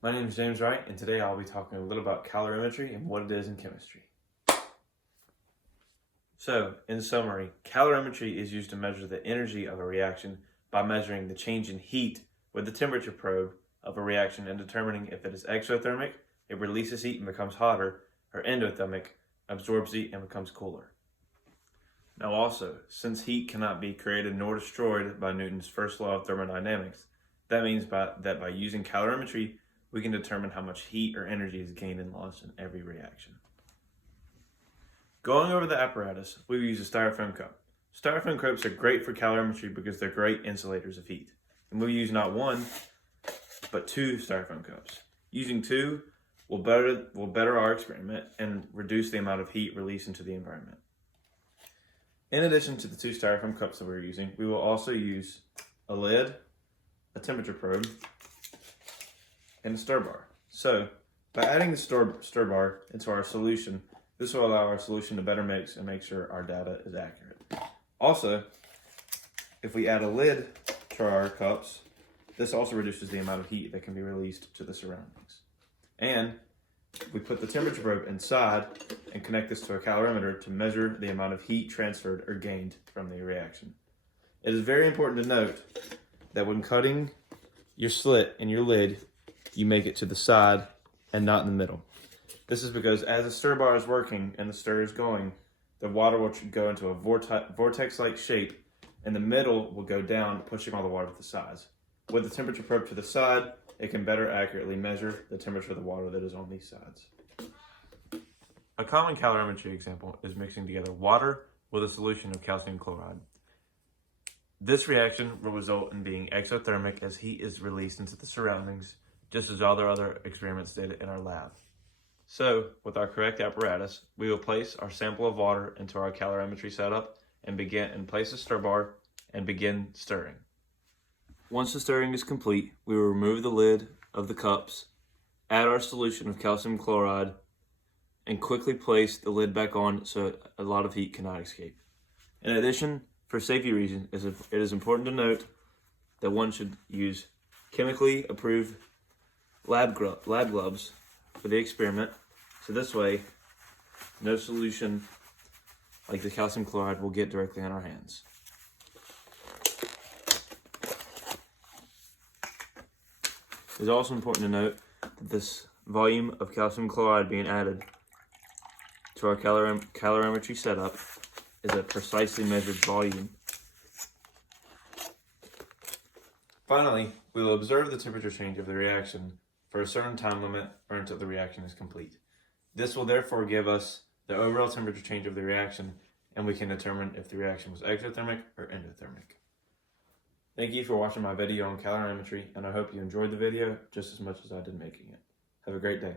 My name is James Wright, and today I'll be talking a little about calorimetry and what it is in chemistry. So, in summary, calorimetry is used to measure the energy of a reaction by measuring the change in heat with the temperature probe of a reaction and determining if it is exothermic, it releases heat and becomes hotter, or endothermic, absorbs heat and becomes cooler. Now also, since heat cannot be created nor destroyed by Newton's first law of thermodynamics, that means that by using calorimetry, we can determine how much heat or energy is gained and lost in every reaction. Going over the apparatus, we will use a styrofoam cup. Styrofoam cups are great for calorimetry because they're great insulators of heat. And we'll use not one, but two styrofoam cups. Using two will better our experiment and reduce the amount of heat released into the environment. In addition to the two styrofoam cups that we're using, we will also use a lid, a temperature probe, and a stir bar. So, by adding the stir bar into our solution, this will allow our solution to better mix and make sure our data is accurate. Also, if we add a lid to our cups, this also reduces the amount of heat that can be released to the surroundings. And we put the temperature probe inside and connect this to a calorimeter to measure the amount of heat transferred or gained from the reaction. It is very important to note that when cutting your slit in your lid, you make it to the side and not in the middle. This is because as the stir bar is working and the stir is going, the water will go into a vortex-like shape, and the middle will go down, pushing all the water to the sides. With the temperature probe to the side, it can better accurately measure the temperature of the water that is on these sides. A common calorimetry example is mixing together water with a solution of calcium chloride. This reaction will result in being exothermic as heat is released into the surroundings, just as all the other experiments did in our lab. So, with our correct apparatus, we will place our sample of water into our calorimetry setup and place the stir bar and begin stirring. Once the stirring is complete, we will remove the lid of the cups, add our solution of calcium chloride, and quickly place the lid back on so a lot of heat cannot escape. In addition, for safety reasons, it is important to note that one should use chemically approved lab gloves for the experiment, so this way no solution like the calcium chloride will get directly on our hands. It is also important to note that this volume of calcium chloride being added to our calorimetry setup is a precisely measured volume. Finally, we will observe the temperature change of the reaction for a certain time limit or until the reaction is complete. This will therefore give us the overall temperature change of the reaction, and we can determine if the reaction was exothermic or endothermic. Thank you for watching my video on calorimetry, and I hope you enjoyed the video just as much as I did making it. Have a great day.